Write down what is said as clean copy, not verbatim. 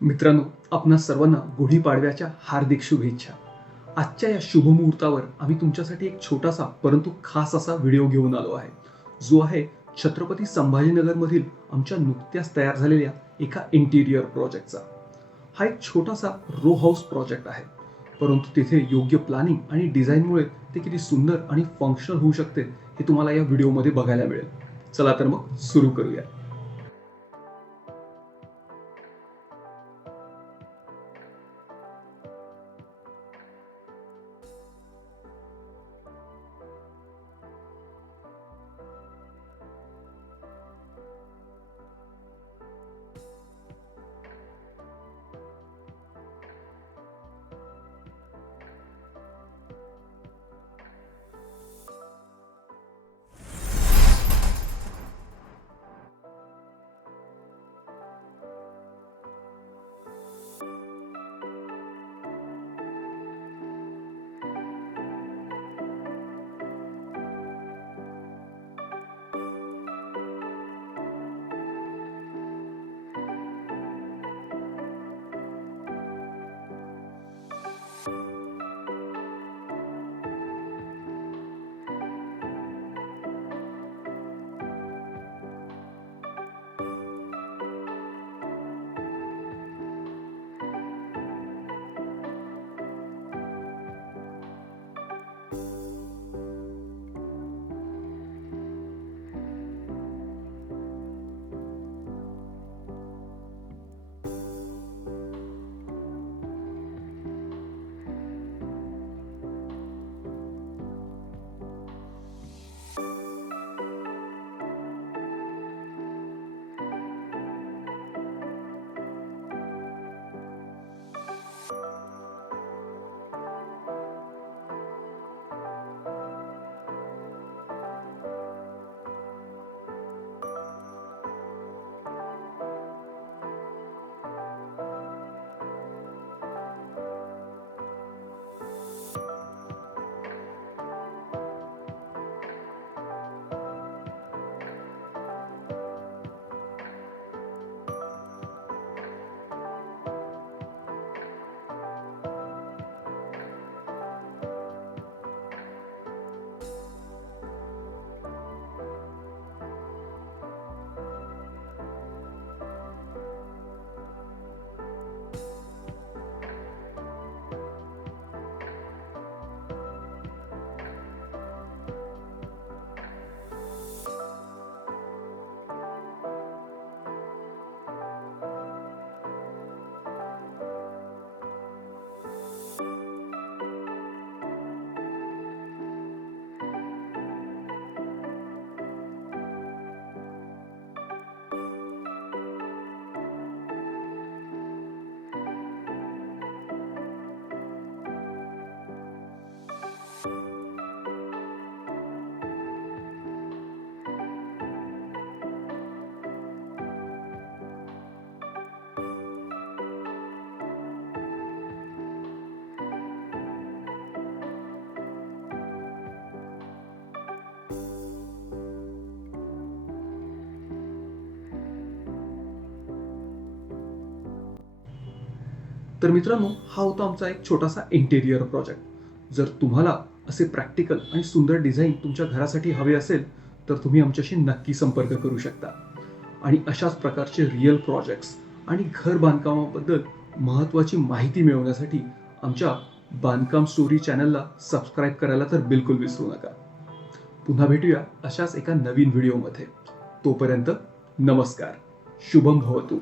मित्रांनो, आपणा सर्वांना गुढीपाडव्याच्या हार्दिक शुभेच्छा. आजच्या या शुभ मुहूर्तावर आम्ही तुमच्यासाठी एक छोटासा परंतु खास असा व्हिडिओ घेऊन आलो आहे, जो आहे छत्रपती संभाजीनगरमधील आमच्या नुकत्याच तयार झालेल्या एका इंटिरियर प्रोजेक्टचा. हा एक छोटासा रो हाऊस प्रोजेक्ट आहे, परंतु तिथे योग्य प्लॅनिंग आणि डिझाईनमुळे ते किती सुंदर आणि फंक्शनल होऊ शकते हे तुम्हाला या व्हिडिओमध्ये बघायला मिळेल. चला तर मग सुरू करूया. तर मित्रांनो, हा होता आमचा एक छोटासा इंटेरियर प्रोजेक्ट. जर तुम्हाला असे प्रॅक्टिकल आणि सुंदर डिझाईन तुमच्या घरासाठी हवे असेल तर तुम्ही आमच्याशी नक्की संपर्क करू शकता. आणि अशाच प्रकारचे रिअल प्रोजेक्ट्स आणि घर बांधकामाबद्दल महत्त्वाची माहिती मिळवण्यासाठी आमच्या बांधकाम स्टोरी चॅनलला सबस्क्राईब करायला तर बिलकुल विसरू नका. पुन्हा भेटूया अशाच एका नवीन व्हिडिओमध्ये. तोपर्यंत नमस्कार. शुभम भवतु.